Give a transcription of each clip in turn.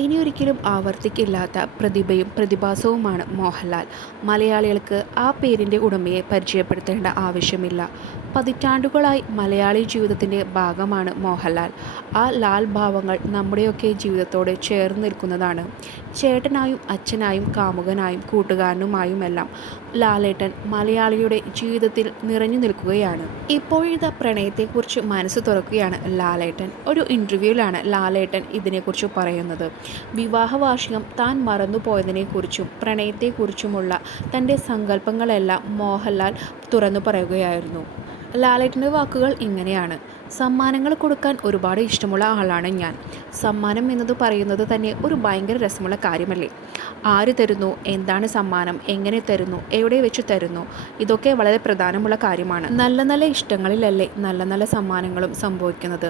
ഇനിയൊരിക്കലും ആവർത്തിക്കില്ലാത്ത പ്രതിഭയും പ്രതിഭാസവുമാണ് മോഹൻലാൽ. മലയാളികൾക്ക് ആ പേരിൻ്റെ ഉടമയെ പരിചയപ്പെടുത്തേണ്ട ആവശ്യമില്ല. പതിറ്റാണ്ടുകളായി മലയാളി ജീവിതത്തിൻ്റെ ഭാഗമാണ് മോഹൻലാൽ. ആ ലാൽ ഭാവങ്ങൾ നമ്മുടെയൊക്കെ ജീവിതത്തോട് ചേർന്ന് നിൽക്കുന്നതാണ്. ചേട്ടനായും അച്ഛനായും കാമുകനായും കൂട്ടുകാരനുമായുമെല്ലാം ലാലേട്ടൻ മലയാളിയുടെ ജീവിതത്തിൽ നിറഞ്ഞു നിൽക്കുകയാണ്. ഇപ്പോഴിതാ പ്രണയത്തെക്കുറിച്ച് മനസ്സ് തുറക്കുകയാണ് ലാലേട്ടൻ. ഒരു ഇൻ്റർവ്യൂവിലാണ് ലാലേട്ടൻ ഇതിനെക്കുറിച്ച് പറയുന്നത്. വിവാഹവാർഷികം താൻ മറന്നുപോയതിനെക്കുറിച്ചും പ്രണയത്തെക്കുറിച്ചുമുള്ള തൻ്റെ സങ്കല്പങ്ങളെല്ലാം മോഹൻലാൽ തുറന്നു പറയുകയായിരുന്നു. ലാലേട്ടൻ്റെ വാക്കുകൾ ഇങ്ങനെയാണ്: സമ്മാനങ്ങൾ കൊടുക്കാൻ ഒരുപാട് ഇഷ്ടമുള്ള ആളാണ് ഞാൻ. സമ്മാനം എന്നത് പറയുന്നത് തന്നെ ഒരു ഭയങ്കര രസമുള്ള കാര്യമല്ലേ? ആര് തരുന്നു, എന്താണ് സമ്മാനം, എങ്ങനെ തരുന്നു, എവിടെ വെച്ച് തരുന്നു, ഇതൊക്കെ വളരെ പ്രധാനമുള്ള കാര്യമാണ്. നല്ല നല്ല ഇഷ്ടങ്ങളിലല്ലേ നല്ല നല്ല സമ്മാനങ്ങളും സംഭവിക്കുന്നത്.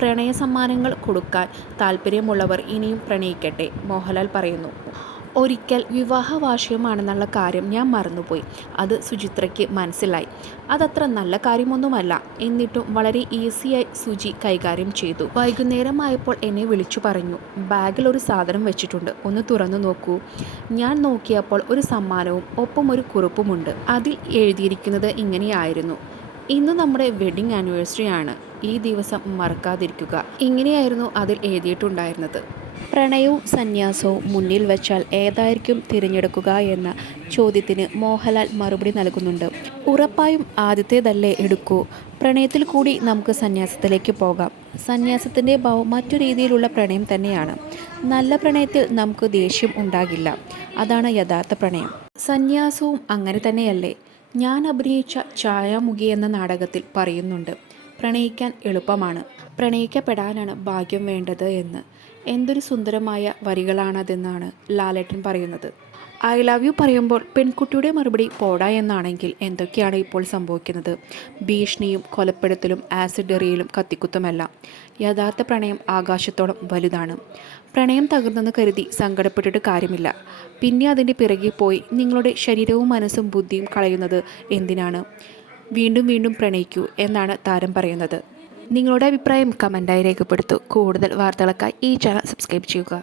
പ്രണയ സമ്മാനങ്ങൾ കൊടുക്കാൻ താല്പര്യമുള്ളവർ ഇനിയും പ്രണയിക്കട്ടെ, മോഹൻലാൽ പറയുന്നു. ഒരിക്കൽ വിവാഹ വാർഷികമാണെന്നുള്ള കാര്യം ഞാൻ മറന്നുപോയി. അത് സുചിത്രയ്ക്ക് മനസ്സിലായി. അതത്ര നല്ല കാര്യമൊന്നുമല്ല. എന്നിട്ടും വളരെ ഈസിയായി സുചി കൈകാര്യം ചെയ്തു. വൈകുന്നേരമായപ്പോൾ എന്നെ വിളിച്ചു പറഞ്ഞു, ബാഗിൽ ഒരു സാധനം വെച്ചിട്ടുണ്ട്, ഒന്ന് തുറന്നു നോക്കൂ. ഞാൻ നോക്കിയപ്പോൾ ഒരു സമ്മാനവും ഒപ്പം ഒരു കുറിപ്പുമുണ്ട്. അതിൽ എഴുതിയിരിക്കുന്നത് ഇങ്ങനെയായിരുന്നു: ഇന്ന് നമ്മുടെ വെഡിങ് ആനിവേഴ്സറി ആണ്. ഈ ദിവസം മറക്കാതിരിക്കുക. ഇങ്ങനെയായിരുന്നു അതിൽ എഴുതിയിട്ടുണ്ടായിരുന്നത്. പ്രണയവും സന്യാസവും മുന്നിൽ വച്ചാൽ ഏതായിരിക്കും തിരഞ്ഞെടുക്കുക എന്ന ചോദ്യത്തിന് മോഹൻലാൽ മറുപടി നൽകുന്നുണ്ട്. ഉറപ്പായും ആദ്യത്തേതല്ലേ എടുക്കൂ. പ്രണയത്തിൽ കൂടി നമുക്ക് സന്യാസത്തിലേക്ക് പോകാം. സന്യാസത്തിൻ്റെ ഭാവം മറ്റു രീതിയിലുള്ള പ്രണയം തന്നെയാണ്. നല്ല പ്രണയത്തിൽ നമുക്ക് ദേഷ്യം ഉണ്ടാകില്ല. അതാണ് യഥാർത്ഥ പ്രണയം. സന്യാസവും അങ്ങനെ തന്നെയല്ലേ? ഞാൻ അഭിനയിച്ച ഛായാമുഖി എന്ന നാടകത്തിൽ പറയുന്നുണ്ട്, പ്രണയിക്കാൻ എളുപ്പമാണ്, പ്രണയിക്കപ്പെടാനാണ് ഭാഗ്യം വേണ്ടത് എന്ന്. എന്തൊരു സുന്ദരമായ വരികളാണതെന്നാണ് ലാലേട്ടൻ പറയുന്നത്. ഐ ലവ് യു പറയുമ്പോൾ പെൺകുട്ടിയുടെ മറുപടി പോടാ എന്നാണെങ്കിൽ എന്തൊക്കെയാണ് ഇപ്പോൾ സംഭവിക്കുന്നത്? ഭീഷണിയും കൊലപ്പെടുത്തലും ആസിഡ് എറിയലും കത്തിക്കുത്തുമെല്ലാം. യഥാർത്ഥ പ്രണയം ആകാശത്തോളം വലുതാണ്. പ്രണയം തകർന്നെന്ന് കരുതി സങ്കടപ്പെട്ടിട്ട് കാര്യമില്ല. പിന്നെ അതിൻ്റെ പിറകെ പോയി നിങ്ങളുടെ ശരീരവും മനസ്സും ബുദ്ധിയും കളയുന്നത് എന്തിനാണ്? വീണ്ടും വീണ്ടും പ്രണയിക്കൂ എന്നാണ് താരം പറയുന്നത്. നിങ്ങളുടെ അഭിപ്രായം കമൻറ്റായി രേഖപ്പെടുത്തൂ. കൂടുതൽ വാർത്തകൾക്കായി ഈ ചാനൽ സബ്സ്ക്രൈബ് ചെയ്യുക.